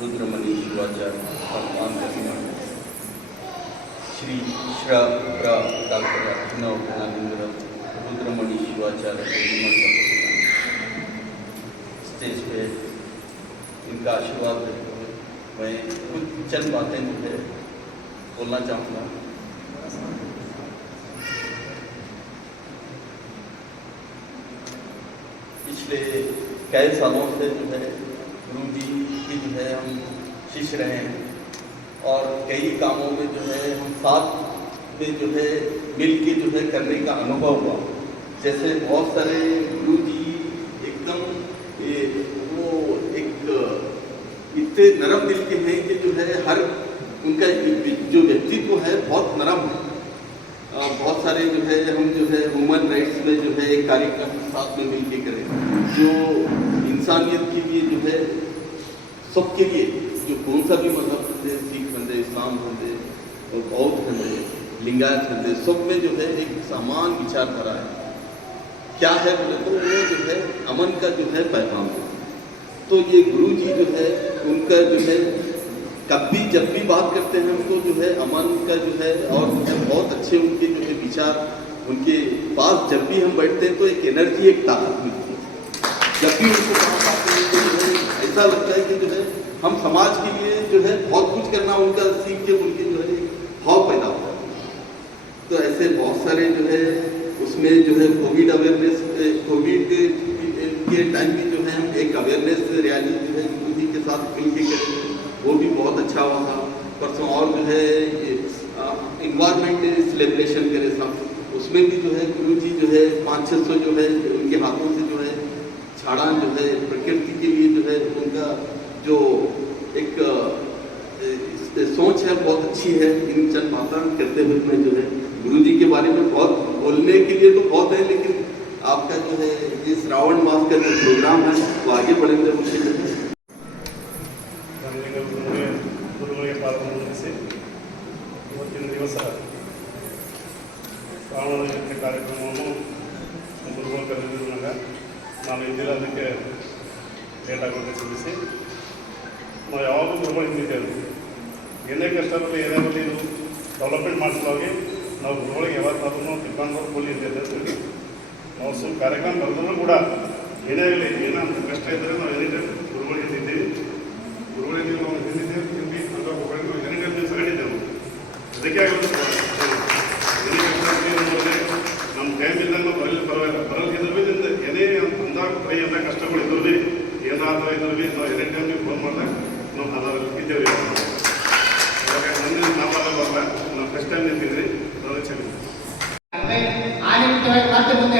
रुद्रमणी शिवाचार्य भगवान श्री श्रा प्रा डॉक्टर अभिनव ज्ञानेंद्र रुद्रमणि शिवाचार्य। स्टेज पे इनका आशीर्वाद मैं कुछ चंद बातें है बोलना चाहूँगा। पिछले कई सालों से जो है जी की जो है हम शिष्य रहे हैं। और कई कामों में जो है हम साथ में जो है मिल के जो है करने का अनुभव हुआ। जैसे बहुत सारे गुरु जी एकदम वो एक, इतने नरम दिल के हैं कि जो है हर उनका जो व्यक्तित्व है बहुत नरम है। बहुत सारे जो है हम जो है ह्यूमन राइट्स में जो है एक कार्यक्रम साथ में मिल के करें। जो इंसानियत के लिए जो है सबके लिए, जो कौन सा भी मज़हब होते सिख होते इस्लाम होते और बौद्ध होते लिंगायत होते सब में जो है एक समान विचारधारा है। क्या है बोले तो वो जो है अमन का जो है पैगाम है। तो ये गुरु जी जो है, उनका जो है कभी जब भी बात करते हैं, उनको जो है अमन का जो है और जो है बहुत अच्छे उनके जो है विचार, उनके पास जब भी हम बैठते हैं तो एक एनर्जी एक ताकत मिलती है। जब भी उनको पास आते हैं तो ऐसा लगता है कि जो है हम समाज के लिए जो है बहुत कुछ करना उनका सीख के उनके जो है भाव पैदा होता है तो ऐसे बहुत सारे जो है उसमें जो है कोविड अवेयरनेस कोविड के टाइम भी जो है हम एक अवेयरनेस रैली जो है गुरु के साथ मिल के करते हैं वो भी बहुत अच्छा हुआ परसों और जो है इन्वायरमेंट सेलिब्रेशन करे सब उसमें भी जो है गुरु जी जो है पाँच छः सौ जो है उनके हाथों से जो है झाड़ा जो है प्रकृति के लिए जो है उनका जो एक अ, इस- सोच है बहुत अच्छी है इन चंद बातें करते हुए मैं जो है गुरु जी के बारे में बहुत बोलने के लिए तो बहुत है लेकिन आपका जो है ये श्रावण मास का जो प्रोग्राम है वो आगे बढ़ेंगे मुझे जो है ನನಗೆ ಗುರುಗಳಿಗೆ ಗುರುಗಳಿಗೆ ಪಾಲ್ಗೊಂಡಿಸಿ ಇವತ್ತಿನ ದಿವಸ ಶ್ರಾವಣ ಜಯಂತಿ ಕಾರ್ಯಕ್ರಮವನ್ನು ಗುರುಗಳು ಕರೆದಿರುವಾಗ ನಾನು ಇಂದಿಲ್ಲ ಅದಕ್ಕೆ ಲೇಟ್ ಆಗೋಕ್ಕೆ ತಿಳಿಸಿ ನಾವು ಯಾವಾಗಲೂ ಗುರುಗಳು ಇದ್ದಿದ್ದೇವೆ ಏನೇ ಕಷ್ಟ ಬರಲಿ ಏನೇ ಬಂದು ಇದು ಡೆವಲಪ್ಮೆಂಟ್ ಮಾಡಿಸುವಾಗಿ ನಾವು ಗುರುಗಳಿಗೆ ಯಾವತ್ತಾದ್ರೂ ತಿಳ್ಕೊಂಡು ಕೂಲಿ ಇದ್ದೇವೆ ಅಂತ ಹೇಳಿ ನಾವು ಸ್ವಲ್ಪ ಕಾರ್ಯಕ್ರಮ ಬರೆದ್ರು ಕೂಡ ಏನೇ ಆಗಲಿ ಏನಾದರೂ ಕಷ್ಟ ಇದ್ದರೆ ನಾವು ಎನಿ ಟೈಮ್ ಗುರುಗಳಿಗೆ ಇದ್ದಿದ್ದೀವಿ ಗುರುಗಳಿಗೆ ನಾವು ಹಿಂದಿದ್ದೇವೆ ತಿಂದು ಅಂತ ನಾವು ಎನಿ ದಿವಸ ಹೇಳಿದ್ದೆವು ಅದಕ್ಕೆ ಆಗುತ್ತೆ ನಮ್ಮ ಟೈಮ್ ನಾವು ಬರಲಿ ಪರವಾಗಿಲ್ಲ ಬರಲ್ಗಿದ್ರು ಭೀ ಏನೇ ಅಂದಾಗ ಕೈ ಕಷ್ಟಗಳು ಕಷ್ಟಗಳಿದ್ರು ಭೀ ಏನಾದರೂ ಇದ್ರು ಭೀ ನಾವು ಎನಿ ಟೈಮ್ ನೀವು ಫೋನ್ ಮಾಡಿದಾಗ ನಾವು ಅದರಲ್ಲಿ ಇದ್ದೇವೆ ರೀ ಇವಾಗ ಮುಂದಿನ ನಾವು ಅಲ್ಲ ಬರಲ್ಲ ನಾವು ಟೈಮ್ ನಿಂತಿದ್ರಿ ಅದಕ್ಕೆ ಚೆನ್ನಾಗಿ ಅಂದ್ರೆ ಆ ನಿಮಿತ್ತವಾಗಿ ಮತ್ತೆ ಮುಂದೆ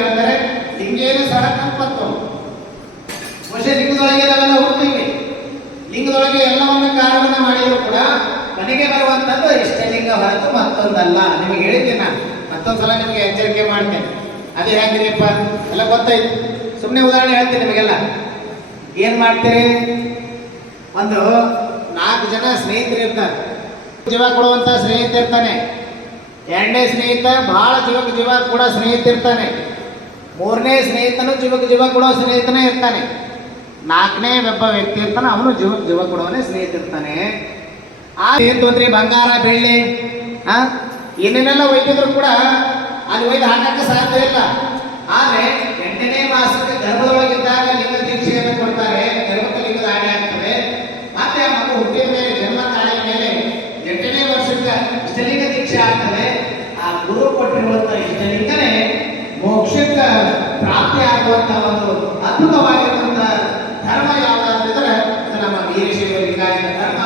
ಬಹುಶಃ ಲಿಂಗದೊಳಗೆ ನಾವೆಲ್ಲ ಎಲ್ಲವನ್ನ ಕಾರಣವನ್ನ ಮಾಡಿದ್ರು ಕೂಡ ಮನೆಗೆ ಬರುವಂತದ್ದು ಇಷ್ಟ ಲಿಂಗ ಹೊರತು ಮತ್ತೊಂದಲ್ಲ. ನಿಮಗೆ ಹೇಳಿದ್ದೀನಿ ನಾನು. ನಿಮಗೆ ಎಚ್ಚರಿಕೆ ಮಾಡ್ತೇನೆ. ಅದೇ ಹೇಗಿದೆಯಪ್ಪ? ಎಲ್ಲ ಗೊತ್ತಾಯ್ತು. ಸುಮ್ಮನೆ ಉದಾಹರಣೆ ಹೇಳ್ತೀನಿ ನಿಮಗೆಲ್ಲ. ಏನು ಮಾಡ್ತೀರಿ? ಒಂದು ನಾಲ್ಕು ಜನ ಸ್ನೇಹಿತರು ಇರ್ತಾರೆ. ಜೀವ ಕೊಡುವಂತ ಸ್ನೇಹಿತ ಇರ್ತಾನೆ. ಎರಡನೇ ಸ್ನೇಹಿತ ಬಹಳ ಜೀವಕ್ಕೆ ಜೀವ ಕೂಡ ಸ್ನೇಹಿತ ಇರ್ತಾನೆ. ಮೂರನೇ ಸ್ನೇಹಿತನು ಜೀವಕ್ಕೆ ಜೀವ ಕೊಡೋ ಸ್ನೇಹಿತನೇ ಇರ್ತಾನೆ. ನಾಲ್ಕನೇ ಒಬ್ಬ ವ್ಯಕ್ತಿ ಇರ್ತಾನೆ, ಅವನು ಜೀವಕ್ಕೆ ಜೀವ ಕೊಡೋನೇ ಸ್ನೇಹಿತ ಇರ್ತಾನೆ. ಆ ಏನು ತೊಂದ್ರೆ, ಬಂಗಾರ, ಬೆಳ್ಳಿ ಹಾಂ ಏನೇನೆಲ್ಲ ಒಯ್ದಿದ್ರು ಕೂಡ ಅಲ್ಲಿ ಒಯ್ದು ಹಾಕಕ್ಕೆ ಸಾಧ್ಯ ಇಲ್ಲ. ಆದ್ರೆ ಎಂಟನೇ ಮಾಸಕ್ಕೆ ಗರ್ಭದೊಳಗಿದ್ದಾಗ ಇಷ್ಟಲಿಂಗ ದೀಕ್ಷೆ ಆಗ್ತದೆ. ಆ ಗುರು ಕೊಟ್ಟಿರುವಂತಹ ಇಷ್ಟಲಿಂಗನೇ ಮೋಕ್ಷಕ್ಕೆ ಪ್ರಾಪ್ತಿ ಆಗುವಂತಹ ಒಂದು ಅದ್ಭುತವಾಗಿರುವಂತಹ ಧರ್ಮ ಯಾವ್ದಾದ್ರೆ ನಮ್ಮ ವೀರಶೈವ ಲಿಂಗಾಯತ ಧರ್ಮ